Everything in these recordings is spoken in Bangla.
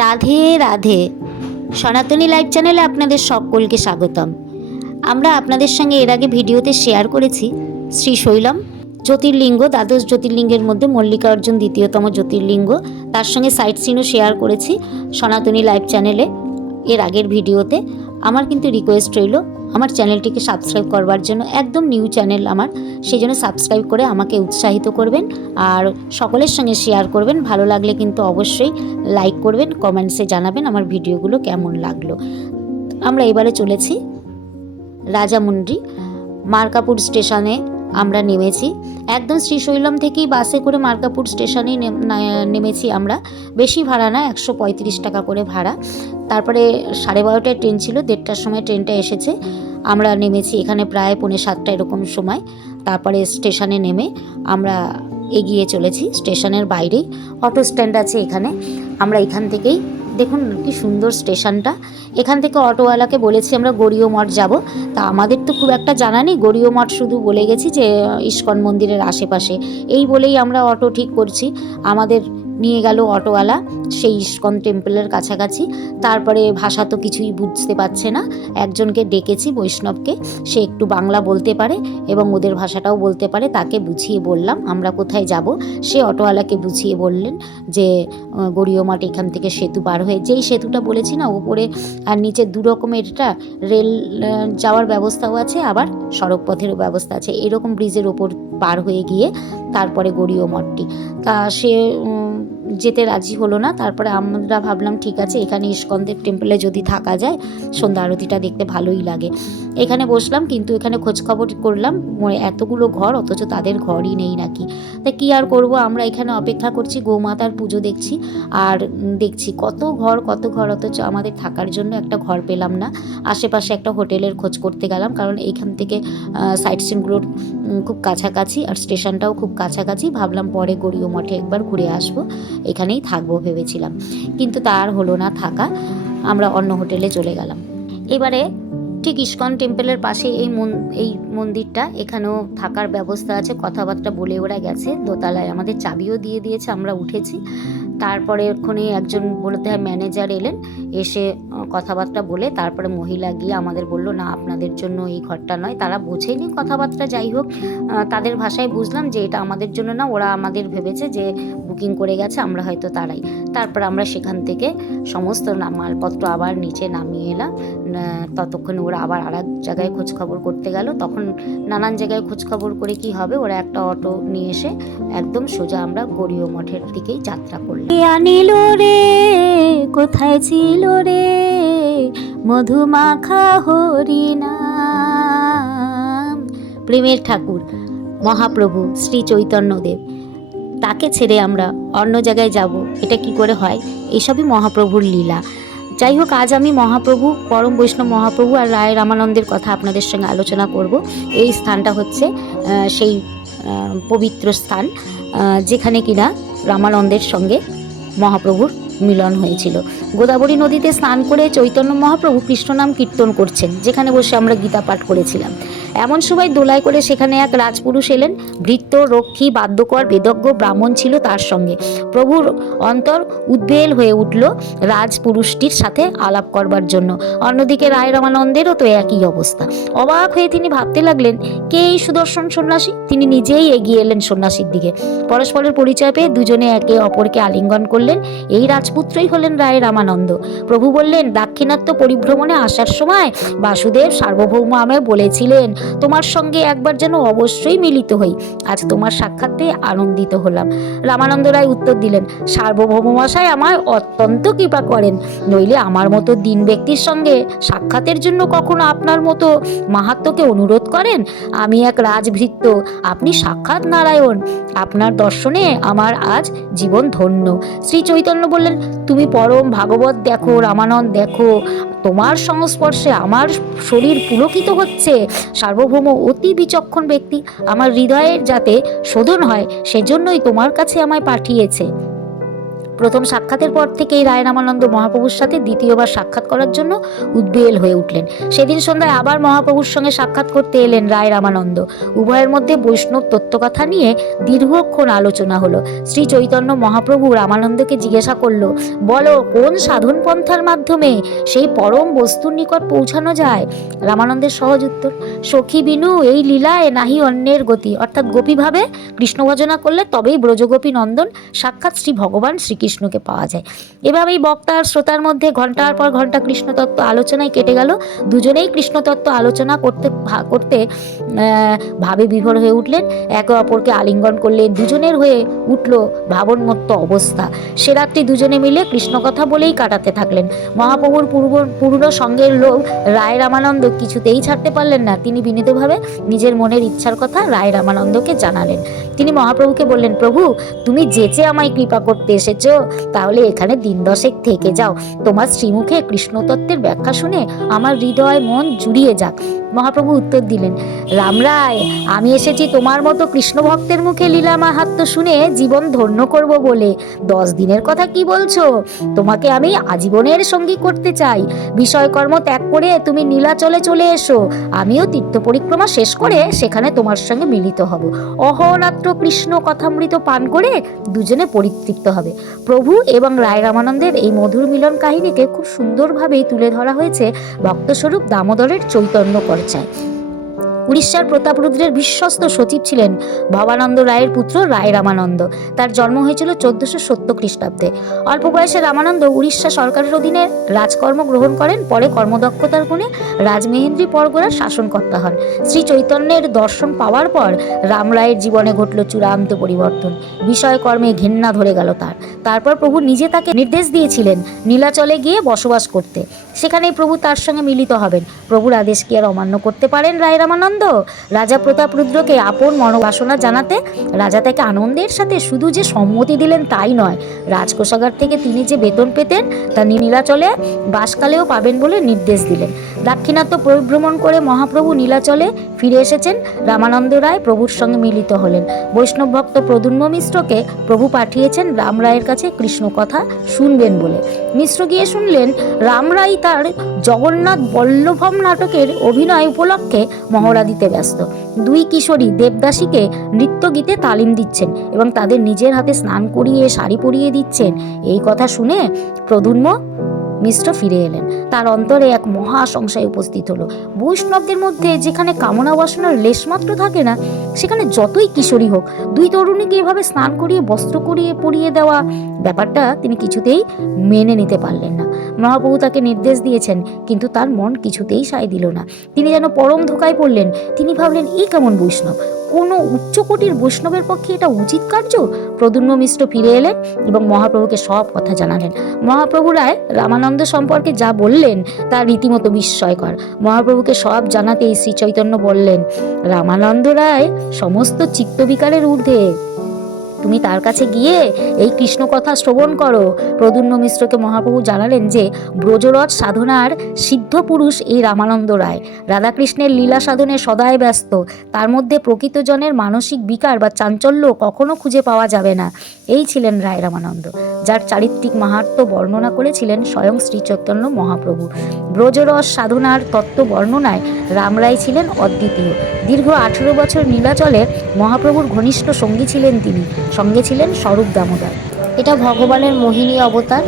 রাধে রাধে। সনাতনী লাইভ চ্যানেলে আপনাদের সকলকে স্বাগতম। আমরা আপনাদের সঙ্গে এর আগে ভিডিওতে শেয়ার করেছি শ্রী শৈলম, জ্যোতির্লিঙ্গ, দ্বাদশ জ্যোতির্লিঙ্গের মধ্যে মল্লিকার্জুন দ্বিতীয়তম জ্যোতির্লিঙ্গ। তার সঙ্গে সাইট সিনও শেয়ার করেছি সনাতনী লাইভ চ্যানেলে এর আগের ভিডিওতে। আমার কিন্তু রিকোয়েস্ট রইল আমার চ্যানেলটিকে সাবস্ক্রাইব করবার জন্য একদম নিউ চ্যানেল আমার। সেই জন্য সাবস্ক্রাইব করে আমাকে উৎসাহিত করবেন আর সকলের সঙ্গে শেয়ার করবেন। ভালো লাগলে কিন্তু অবশ্যই লাইক করবেন কমেন্টসে জানাবেন আমার ভিডিওগুলো কেমন লাগল। আমরা এবারে চলেছি রাজামুন্ডি, মার্কাপুর স্টেশনে আমরা নেমেছি। একদম শ্রীশৈলম থেকেই বাসে করে মার্কাপুর স্টেশনেই নেম- নেমেছি আমরা। বেশি ভাড়া না, একশো পঁয়ত্রিশ টাকা করে ভাড়া। তারপরে সাড়ে বারোটায় ট্রেন ছিল, দেড়টার সময় ট্রেনটা এসেছে। আমরা নেমেছি এখানে প্রায় পৌনে সাতটা এরকম সময়। তারপরে স্টেশনে নেমে আমরা এগিয়ে চলেছি, স্টেশনের বাইরেই। অটো স্ট্যান্ড আছে এখানে। আমরা এখান থেকেই দেখুন কি সুন্দর স্টেশনটা। এখান থেকে অটোওয়ালাকে বলেছি, আমরা গড়ীয় মঠ যাব। তা আমাদের তো খুব একটা জানা নেই। গড়ীয় মঠ শুধু বলে গেছি যে, ইস্কন মন্দিরের আশেপাশে। এই বলেই আমরা অটো ঠিক করছি। আমাদের নিয়ে গেল অটোওয়ালা, সেই ইস্কন টেম্পলের কাছাকাছি। তারপরে ভাষা তো কিছুই বুঝতে পারছে না। একজনকে ডেকেছি বৈষ্ণবকে, সে একটু বাংলা বলতে পারে এবং ওদের ভাষাটাও বলতে পারে, তাকে বুঝিয়ে বললাম, আমরা কোথায় যাব? সে অটোওয়ালাকে বুঝিয়ে বললেন যে গড়িও মাঠ এখান থেকে সেতু পার হয়ে, যেই সেতুটা বলেছি না উপরে আর নিচে দু রকমের এটা রেল যাওয়ার ব্যবস্থাও আছে, আবার সড়ক পথেরও ব্যবস্থা আছে। এরকম ব্রিজের ওপর পার হয়ে গিয়ে তারপরে গড়িও মঠটি তা সে যেতে রাজি হলো না, তারপরে আমরা ভাবলাম ঠিক আছে, এখানে ইস্কন্দের টেম্পলে যদি থাকা যায়, সন্ধ্যা আরতিটা দেখতে ভালোই লাগে। এখানে বসলাম, কিন্তু এখানে খোঁজখবর করলাম এতগুলো ঘর, অথচ তাদের ঘরই নেই নাকি। তা কী আর করব, আমরা এখানে অপেক্ষা করছি, গোমাতার পুজো দেখছি, আর দেখছি কত ঘর কত ঘর, অথচ আমাদের থাকার জন্য একটা ঘর পেলাম না। আশেপাশে একটা হোটেলের খোঁজ করতে গেলাম, কারণ এইখান থেকে সাইট সিনগুলোর খুব কাছাকাছি, আর স্টেশনটাও খুব কাছাকাছি। ভাবলাম পরে গড়িও মঠে একবার ঘুরে আসব। এখানেই থাকব ভেবেছিলাম। কিন্তু তার হলো না থাকা। আমরা অন্য হোটেলে চলে গেলাম। এবারে ঠিক ইস্কন টেম্পলের পাশে এই মন, এই মন্দিরটা, এখানেও থাকার ব্যবস্থা আছে। কথাবার্তা বলে ওরা গেছে। দোতলায় আমাদের চাবিও দিয়ে দিয়েছে, আমরা উঠেছি। তারপরে ওখানে একজন বলতে হয় ম্যানেজার এলেন, এসে কথাবার্তা বলে তারপরে মহিলা গিয়ে আমাদের বলল, না, আপনাদের জন্য এই ঘরটা নয়। তারা বোঝেনি কথাবার্তা, যাই হোক তাদের ভাষায় বুঝলাম যে এটা আমাদের জন্য না, ওরা আমাদের ভেবেছে যে বুকিং করে গেছে, আমরা হয়তো তারাই। তারপর আমরা সেখান থেকে সমস্ত মালপত্র আবার নিচে নামিয়ে এলাম। ততক্ষণে ওরা আবার আর এক জায়গায় খোঁজখবর করতে গেল। তখন নানান জায়গায় খোঁজখবর করে কি হবে, ওরা একটা অটো নিয়ে এসে একদম সোজা আমরা গড়িও মঠের দিকেই যাত্রা করলাম আনিল রে? কোথায় ছিল রে? মধুমাখা হরিনাম। প্রেমের ঠাকুর, মহাপ্রভু শ্রী চৈতন্যদেব, তাকে ছেড়ে আমরা অন্য জায়গায় যাব। এটা কি করে হয়? এসবই মহাপ্রভুর লীলা। যাই হোক, আজ আমি মহাপ্রভু, পরম বৈষ্ণব মহাপ্রভু আর রায় রামানন্দের কথা আপনাদের সঙ্গে আলোচনা করব। এই স্থানটা হচ্ছে সেই পবিত্র স্থান যেখানে কিনা রামানন্দের সঙ্গে মহাপ্রভুর মিলন হয়েছিল। গোদাবরী নদীতে স্নান করে চৈতন্য মহাপ্রভু কৃষ্ণনাম কীর্তন করছেন, যেখানে বসে আমরা গীতা পাঠ করেছিলাম। এমন সময় দোলায় করে সেখানে এক রাজপুরুষ এলেন। ভৃত্য রক্ষী বাদ্যকর বেদজ্ঞ, ব্রাহ্মণ ছিল তার সঙ্গে। প্রভুর অন্তর উদ্বেল হয়ে উঠল রাজপুরুষটির সাথে আলাপ করবার জন্য। অন্যদিকে রায় রমানন্দেরও তো একই অবস্থা। অবাক হয়ে তিনি ভাবতে লাগলেন, কে এই সুদর্শন সন্ন্যাসী? তিনি নিজেই এগিয়ে এলেন সন্ন্যাসীর দিকে। পরস্পরের পরিচয় পেয়ে দুজনে একে অপরকে আলিঙ্গন করলেন। এই রাজপুত্রই হলেন রায় রামানন্দ। প্রভু বললেন দাক্ষিণাত্য পরিভ্রমণে আসার সময় বাসুদেব সার্বভৌম আমায় বলেছিলেন, তোমার সঙ্গে একবার যেন অবশ্যই মিলিত হই। আজ তোমার সাক্ষাৎ পেয়ে আনন্দিত হলাম। রামানন্দ রায় উত্তর দিলেন, সার্বভৌম মশাই আমায় অত্যন্ত কৃপা করেন। নইলে আমার মতো দিন ব্যক্তির সঙ্গে সাক্ষাতের জন্য কখনো আপনার মতো মাহাত্মকে অনুরোধ করেন? আমি এক রাজভৃত্য, আপনি সাক্ষাৎ নারায়ণ। আপনার দর্শনে আমার আজ জীবন ধন্য। শ্রী চৈতন্য বললেন, তুমি পরম ভাগবত দেখো, রামানন্দ দেখো তোমার সংস্পর্শে আমার শরীর পুলকিত হচ্ছে। সার্বভৌম অতি বিচক্ষণ ব্যক্তি। আমার হৃদয়ের যাতে শোধন হয়, সেজন্যই তোমার কাছে আমায় পাঠিয়েছে। প্রথম সাক্ষাতের পর থেকেই রায় রামানন্দ মহাপ্রভুর সাথে দ্বিতীয়বার সাক্ষাৎ করার জন্য উদ্বেল হয়ে উঠলেন। সেদিন সন্ধ্যায় আবার মহাপ্রভুর সঙ্গে সাক্ষাৎ করতে এলেন রায় রামানন্দ উভয়ের মধ্যে বৈষ্ণব তত্ত্বকথা নিয়ে দীর্ঘক্ষণ আলোচনা হলো। শ্রী চৈতন্য মহাপ্রভু রামানন্দকে জিজ্ঞাসা করল, বলো, কোন সাধন পন্থার মাধ্যমে সেই পরম বস্তুর নিকট পৌঁছানো যায়? রামানন্দের সহজ উত্তর, সখী বিনু, এই লীলায় নাহি অন্যের গতি। অর্থাৎ গোপীভাবে কৃষ্ণ ভজনা করলে তবেই ব্রজগোপী নন্দন সাক্ষাৎ শ্রী ভগবান শ্রীকৃষ্ণকে পাওয়া যায়। এভাবেই বক্তার শ্রোতার মধ্যে ঘণ্টার পর ঘণ্টা কৃষ্ণতত্ত্ব আলোচনায় কেটে গেল। দুজনেই কৃষ্ণতত্ত্ব আলোচনা করতে করতে ভাবে বিভোর হয়ে উঠলেন। একে অপরকে আলিঙ্গন করলেন। দুজনের হয়ে উঠল ভাবনমত্ত অবস্থা। সে রাত্রি দুজনে মিলে কৃষ্ণ কথা বলেই কাটাতে থাকলেন। মহাপ্রভুর পূর্ব পুরনো সঙ্গের লোক রায় রামানন্দ কিছুতেই ছাড়তে পারলেন না। তিনি বিনীতভাবে নিজের মনের ইচ্ছার কথা রায় রামানন্দকে জানালেন। তিনি মহাপ্রভুকে বললেন, প্রভু, তুমি যেচে আমায় কৃপা করতে এসেছ তাহলে এখানে দিন দশেক থেকে যাও। তোমার শ্রীমুখে কৃষ্ণতত্ত্বের ব্যাখ্যা শুনে আমার হৃদয় মন জুড়িয়ে যাক। মহাপ্রভু উত্তর দিলেন রামরায় আমি এসেছি তোমার মতো কৃষ্ণ ভক্তের মুখে লীলা মাহাত্ম শুনে জীবন ধন্য করব বলে। দশ দিনের কথা কি বলছো? তোমাকে আমি আজীবনের সঙ্গী করতে চাই। বিষয়কর্ম ত্যাগ করে তুমি নীলাচলে চলে এসো। আমিও তীর্থ পরিক্রমা শেষ করে সেখানে তোমার সঙ্গে মিলিত হব। অহনাত্র কৃষ্ণ কথামৃত পান করে দুজনে পরিতৃপ্ত হবে। প্রভু এবং রায় রামানন্দের এই মধুর মিলন কাহিনীকে খুব সুন্দরভাবেই তুলে ধরা হয়েছে ভক্তস্বরূপ দামোদরের চৈতন্য 在 উড়িষ্যার প্রতাপরুদ্রের বিশ্বস্ত সচিব ছিলেন ভবানন্দ রায়ের পুত্র রায় রামানন্দ। তার জন্ম হয়েছিল চোদ্দশো সত্তর খ্রিস্টাব্দে। অল্প বয়সে রামানন্দ উড়িষ্যা সরকারের অধীনে রাজকর্ম গ্রহণ করেন, পরে কর্মদক্ষতার গুণে রাজমেহেন্দ্রী পরগনার শাসনকর্তা হন। শ্রী চৈতন্যের দর্শন পাওয়ার পর রাম রায়ের জীবনে ঘটল চূড়ান্ত পরিবর্তন। বিষয়কর্মে ঘেন্না ধরে গেল তার। তারপর প্রভু নিজে তাকে নির্দেশ দিয়েছিলেন নীলাচলে গিয়ে বসবাস করতে। সেখানেই প্রভু তার সঙ্গে মিলিত হবেন। প্রভুর আদেশ কি আর অমান্য করতে পারেন রায় রামানন্দ? রাজা প্রতাপ রুদ্রকে আপন মনোবাসনা জানাতে রাজা তাকে আনন্দের সাথে শুধু যে সম্মতি দিলেন তাই নয়, রাজকোষাগার থেকে তিনি যে বেতন পেতেন তা নীলাচলে বাসকালেও পাবেন বলে নির্দেশ দিলেন। দাক্ষিণাত্য পরিভ্রমণ করে মহাপ্রভু নীলাচলে ফিরে এসেছেন রামানন্দ রায় প্রভুর সঙ্গে মিলিত হলেন। বৈষ্ণব ভক্ত প্রদুম্ন মিশ্রকে প্রভু পাঠিয়েছেন রাম রায়ের কাছে কৃষ্ণ কথা শুনবেন বলে। মিশ্র গিয়ে শুনলেন, রাম রায় তার জগন্নাথ বল্লভম নাটকের অভিনয় উপলক্ষে মহড়া দিতে ব্যস্ত। দুই কিশোরী দেবদাসীকে নৃত্য গীতে তালিম দিচ্ছেন এবং তাদের নিজের হাতে স্নান করিয়ে, শাড়ি পরিয়ে দিচ্ছেন। এই কথা শুনে প্রদুম্ন মিশ্র ফিরে এলেন। তার অন্তরে এক মহা সংশয় উপস্থিত হলো। বৈষ্ণবদের মধ্যে যেখানে কামনা বাসনার লেশমাত্র থাকে না, সেখানে যতই কিশোরী হোক, দুই তরুণীকে এভাবে স্নান করিয়ে, বস্ত্র করিয়ে, পরিয়ে দেওয়া ব্যাপারটা তিনি কিছুতেই মেনে নিতে পারলেন না। মহাপ্রভু তাকে নির্দেশ দিয়েছেন, কিন্তু তার মন কিছুতেই সায় দিল না। তিনি যেন পরম ধোকায় পড়লেন, তিনি ভাবলেন এই কেমন বৈষ্ণব? কোনো উচ্চকোটির বৈষ্ণবের পক্ষে এটা উচিত কার্য? প্রদুম্ন মিশ্র ফিরে এলেন এবং মহাপ্রভুকে সব কথা জানালেন। মহাপ্রভু রায় রামানন্দ সম্পর্কে যা বললেন, তা রীতিমতো বিস্ময়কর। মহাপ্রভুকে সব জানাতেই শ্রী চৈতন্য বললেন, রামানন্দ রায়, সমস্ত চিত্তবিকারের ঊর্ধ্বে তুমি তার কাছে গিয়ে এই কৃষ্ণ কথা শ্রবণ করো। প্রদুন্ন মিশ্রকে মহাপ্রভু জানালেন যে, ব্রজরথ সাধনার সিদ্ধ পুরুষ এই রামানন্দ রায়। রাধাকৃষ্ণের লীলা সাধনে সদায় ব্যস্ত। তার মধ্যে প্রকৃত জনের মানসিক বিকার বা চাঞ্চল্য কখনো খুঁজে পাওয়া যাবে না। এই ছিলেন রায় রামানন্দ, যার চারিত্রিক মাহাত্ম্য বর্ণনা করেছিলেন স্বয়ং শ্রীচৈতন্য মহাপ্রভু। ব্রজরস সাধনার তত্ত্ব বর্ণনায় রামরায় ছিলেন অদ্বিতীয়। দীর্ঘ আঠেরো বছর নীলাচলে মহাপ্রভুর ঘনিষ্ঠ সঙ্গী ছিলেন তিনি। সঙ্গে ছিলেন স্বরূপ দামোদর। এটা ভগবানের মোহিনী অবতার।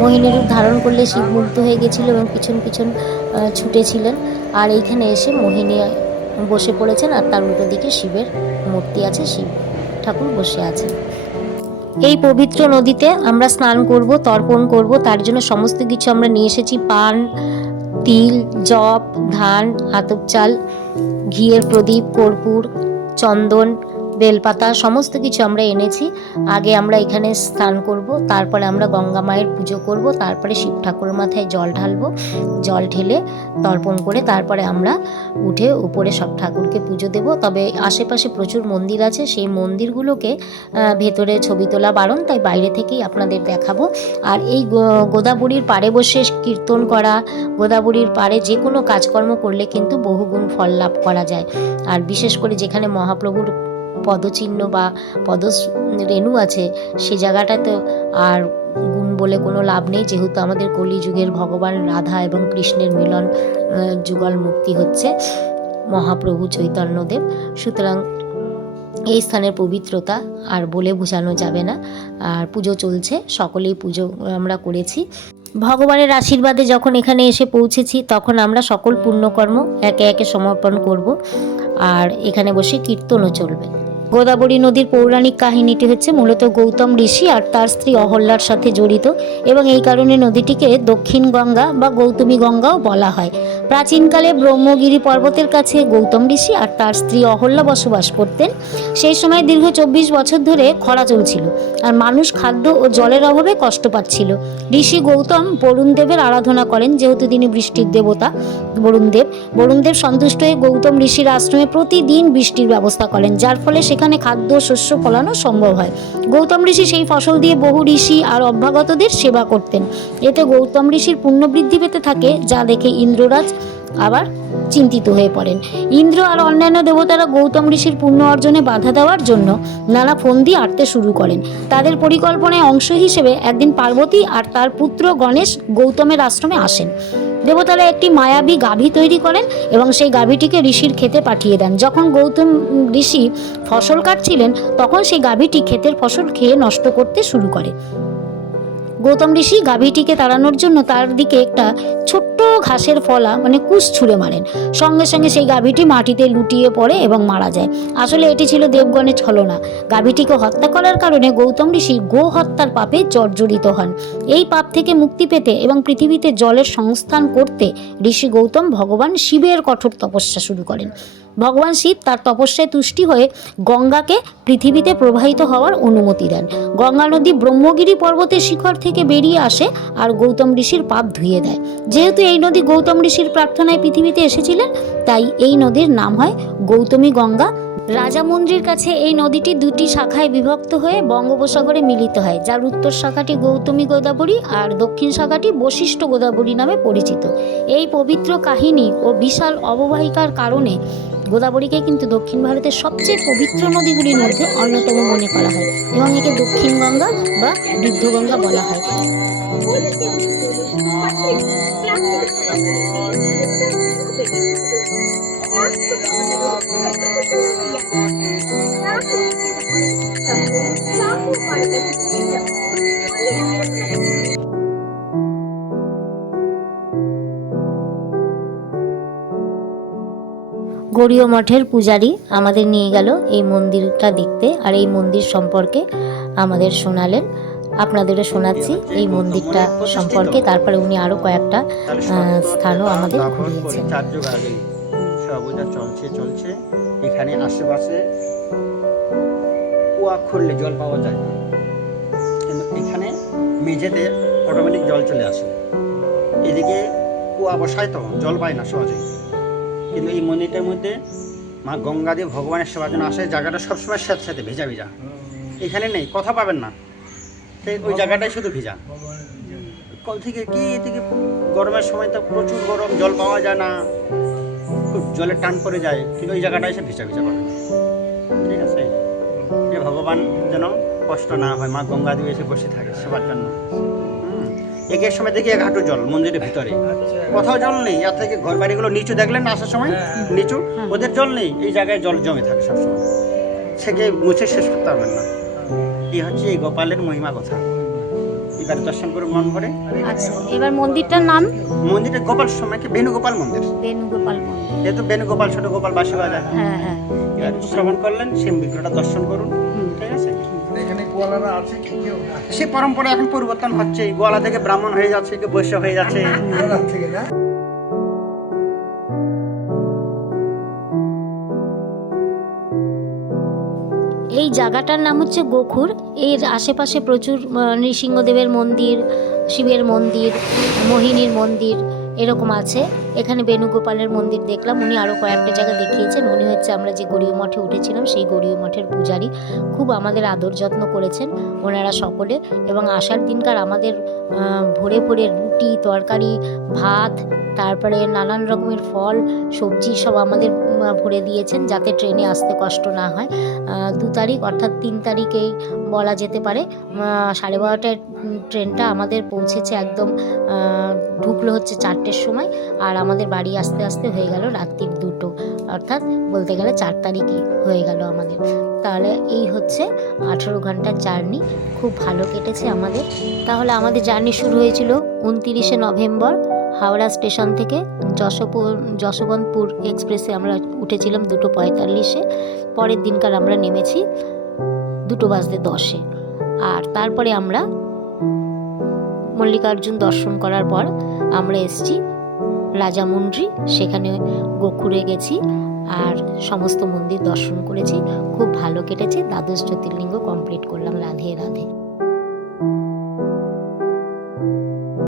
মোহিনী রূপ ধারণ করলে শিব মুগ্ধ হয়ে গেছিল এবং পিছন পিছন ছুটেছিলেন আর এইখানে এসে মোহিনী বসে পড়েছেন আর তার উল্টো দিকে শিবের মূর্তি আছে। শিব ঠাকুর বসে আছেন। এই পবিত্র নদীতে আমরা স্নান করব, তর্পণ করব। তার জন্য সমস্ত কিছু আমরা নিয়ে এসেছি। পান, তিল, জব, ধান, আতপ চাল, ঘিয়ের প্রদীপ, কর্পূর, চন্দন বেলপাতা, সমস্ত কিছু আমরা এনেছি। আগে আমরা এখানে স্নান করব, তারপরে আমরা গঙ্গা মায়ের পুজো করব, তারপরে শিব ঠাকুরের মাথায় জল ঢালবো, জল ঢেলে তর্পণ করে তারপরে আমরা উঠে উপরে সব ঠাকুরকে পুজো দেব। তবে আশেপাশে প্রচুর মন্দির আছে, সেই মন্দিরগুলোকে ভেতরে ছবি তোলা বারণ, তাই বাইরে থেকেই আপনাদের দেখাবো। আর এই গোদাবরীর পাড়ে বসে কীর্তন করা, গোদাবরীর পাড়ে যে কোনো কাজকর্ম করলে কিন্তু বহুগুণ ফল লাভ করা যায়। আর বিশেষ করে যেখানে মহাপ্রভুর পদচিহ্ন বা পদ রেণু আছে, সে জায়গাটাতে আর গুণ বলে কোনো লাভ নেই। যেহেতু আমাদের কলিযুগের ভগবান রাধা এবং কৃষ্ণের মিলন যুগল মুক্তি হচ্ছে মহাপ্রভু চৈতন্যদেব। সুতরাং এই স্থানের পবিত্রতা আর বলে বোঝানো যাবে না। আর পুজো চলছে, সকলেই পুজো আমরা করেছি। ভগবানের আশীর্বাদে যখন এখানে এসে পৌঁছেছি, তখন আমরা সকল পুণ্যকর্ম একে একে সমর্পণ করব। আর এখানে বসে কীর্তনও চলবে। গোদাবরী নদীর পৌরাণিক কাহিনীটি হচ্ছে মূলত গৌতম ঋষি আর তার স্ত্রী অহল্যার সাথে জড়িত এবং এই কারণে নদীটিকে দক্ষিণ গঙ্গা বা গৌতমী গঙ্গাও বলা হয়। প্রাচীনকালে ব্রহ্মগিরি পর্বতের কাছে গৌতম ঋষি আর তার স্ত্রী অহল্যা বসবাস করতেন। সেই সময় দীর্ঘ চব্বিশ বছর ধরে খরা চলছিল আর মানুষ খাদ্য ও জলের অভাবে কষ্ট পাচ্ছিল। ঋষি গৌতম বরুণদেবের আরাধনা করেন, যেহেতু তিনি বৃষ্টির দেবতা বরুণদেব। বরুণদেব সন্তুষ্ট হয়ে গৌতম ঋষির আশ্রমে প্রতিদিন বৃষ্টির ব্যবস্থা করেন, যার ফলে সেখানে খাদ্য, শস্য ফলানো সম্ভব হয়। গৌতম ঋষি সেই ফসল দিয়ে বহু ঋষি আর অভ্যাগতদের সেবা করতেন। এতে গৌতম ঋষির পুণ্যবৃদ্ধি পেতে থাকে, যা দেখে ইন্দ্ররাজ আবার চিন্তিত হয়ে পড়েন। ইন্দ্র আর অন্যান্য দেবতারা গৌতম ঋষির পুণ্য অর্জনে বাধা দেওয়ার জন্য নানা ফন্দি আঁটতে শুরু করেন। তাদের পরিকল্পনায় অংশ হিসেবে একদিন পার্বতী আর তার পুত্র গণেশ গৌতমের আশ্রমে আসেন। দেবতারা একটি মায়াবী গাভী তৈরি করেন এবং সেই গাভীটিকে ঋষির খেতে পাঠিয়ে দেন। যখন গৌতম ঋষি ফসল কাটছিলেন, তখন সেই গাভীটি ক্ষেতের ফসল খেয়ে নষ্ট করতে শুরু করে। গৌতম ঋষি গাভীটিকে তাড়ানোর জন্য তার দিকে একটা ছোট্ট ঘাসের ফলা মানে কুশ ছুঁড়ে মারেন। সঙ্গে সঙ্গে সেই গাভীটি মাটিতে লুটিয়ে পড়ে এবং মারা যায়। আসলে এটি ছিল দেবগণের ছলনা। গাভীটিকে হত্যা করার কারণে গৌতম ঋষি গো হত্যার পাপে জর্জরিত হন। এই পাপ থেকে মুক্তি পেতে এবং পৃথিবীতে জলের সংস্থান করতে ঋষি গৌতম ভগবান শিবের কঠোর তপস্যা শুরু করেন। ভগবান শিব তার তপস্যায় তুষ্টি হয়ে গঙ্গাকে পৃথিবীতে প্রবাহিত হওয়ার অনুমতি দেন। গঙ্গা নদী ব্রহ্মগিরি পর্বতের শিখর থেকে বেরিয়ে আসে আর গৌতম ঋষির পাপ ধুয়ে দেয়। যেহেতু এই নদী গৌতম ঋষির প্রার্থনায় পৃথিবীতে এসেছিলেন, তাই এই নদীর নাম হয় গৌতমী গঙ্গা। রাজা মন্দির কাছে এই নদীটি দুটি শাখায় বিভক্ত হয়ে বঙ্গোপসাগরে মিলিত হয়, যার উত্তর শাখাটি গৌতমী গোদাবরী আর দক্ষিণ শাখাটি বশিষ্ঠ গোদাবরী নামে পরিচিত। এই পবিত্র কাহিনী ও বিশাল অববাহিকার কারণে গোদাবরীকে কিন্তু দক্ষিণ ভারতের সবচেয়ে পবিত্র নদীগুলির মধ্যে অন্যতম মনে করা হয় এবং একে দক্ষিণ গঙ্গা বা বৃদ্ধ গঙ্গা বলা হয়। গৌরীয় মঠের পূজারী আমাদের নিয়ে গেল এই মন্দিরটা দেখতে আর এই মন্দির সম্পর্কে আমাদের শোনালেন। আপনাদেরও শোনাচ্ছি এই মন্দিরটা সম্পর্কে। তারপরে উনি আরও কয়েকটা স্থানও আমাদের ঘুরিয়েছেন। চলছে চলছে এখানে আশেপাশে কুয়া খুললে জল পাওয়া যায় কিন্তু এখানে মেঝেতে অটোমেটিক জল চলে আসে। এদিকে কুয়া বসায় জল পায় না সহজে কিন্তু এই মন্দিরটার মধ্যে মা গঙ্গা দিয়ে ভগবানের সেবার জন্য আসে জায়গাটা সবসময় সাথে সাথে ভেজা ভেজা। এখানে নেই কথা পাবেন না। ওই জায়গাটাই শুধু ভেজা। কল থেকে কি থেকে গরমের সময় তো প্রচুর গরম জল পাওয়া যায় না। খুব জলের টান পড়ে যায় কিন্তু ওই জায়গাটা এসে ভিজা ভিজা করে। ঠিক আছে? যে ভগবান যেন কষ্ট না হয় মা গঙ্গা দিয়ে এসে বসে থাকে সবার জন্য। একের সময় দেখি এক হাঁটু জল মন্দিরের ভিতরে। কোথাও জল নেই আর থেকে ঘর বাড়িগুলো নিচু দেখলেন আসার সময়? নিচু? ওদের জল নেই এই জায়গায় জল জমে থাকে সবসময়। সেকে মুছে শেষ করতে পারবেন না। এই হচ্ছে এই গোপালের মহিমা কথা। এবার দর্শন করে মন ভরে। আচ্ছা এবার মন্দিরটার নাম? মন্দিরটা গোপাল সময়কে বেণুগোপাল মন্দির। বেণুগোপাল মন্দির। যেহেতু বেণুগোপাল ছোট গোপাল বাসী বাজা হ্যাঁ হ্যাঁ এবার শ্রবণ করলেন সেই বিগ্রহটা দর্শন করুন। ঠিক আছে? গোয়ালারা আছে কি কেউ সে পরম্পরা এখন পরিবর্তন হচ্ছে। গোয়ালা থেকে ব্রাহ্মণ হয়ে যাচ্ছে কেউ বৈশ্য হয়ে যাচ্ছে? থেকে না? এই জায়গাটার নাম হচ্ছে গোখুর। এর আশেপাশে প্রচুর নৃসিংহদেবের মন্দির শিবের মন্দির মোহিনীর মন্দির এরকম আছে। এখানে বেণুগোপালের মন্দির দেখলাম, উনি আরও কয়েকটা জায়গা দেখিয়েছেন। উনি হচ্ছে আমরা যে গড়ীয় মঠে উঠেছিলাম, সেই গড়ীয় মঠের পূজারী। খুব আমাদের আদর যত্ন করেছেন ওনারা সকলে এবং আসার দিনকার আমাদের ভোরে ভোরে রুটি, তরকারি, ভাত, তারপরে নানান রকমের ফল, সবজি সব আমাদের ভরে দিয়েছেন যাতে ট্রেনে আসতে কষ্ট না হয়। দু তারিখ অর্থাৎ তিন তারিখেই বলা যেতে পারে সাড়ে বারোটায় ট্রেনটা আমাদের পৌঁছেছে একদম ঢুকলো হচ্ছে চারটের সময়। আর আমাদের বাড়ি আসতে আসতে হয়ে গেল রাত্রির দুটো। অর্থাৎ বলতে গেলে চার তারিখই হয়ে গেল আমাদের। তাহলে এই হচ্ছে আঠেরো ঘণ্টার জার্নি। খুব ভালো কেটেছে আমাদের। তাহলে আমাদের জার্নি শুরু হয়েছিল উনতিরিশে নভেম্বর হাওড়া স্টেশন থেকে যশোপুর যশবন্তপুর এক্সপ্রেসে আমরা উঠেছিলাম দুটো পঁয়তাল্লিশে। পরের দিনকার আমরা নেমেছি দুটো বাজতে দশে। আর তারপরে আমরা মল্লিকার্জুন দর্শন করার পর আমরা এসছি রাজামুন্ড্রি সেখানে গোকুরে গেছি আর সমস্ত মন্দির দর্শন করেছি। খুব ভালো কেটেছে, দ্বাদশ জ্যোতির্লিঙ্গ কমপ্লিট করলাম রাধে রাধে।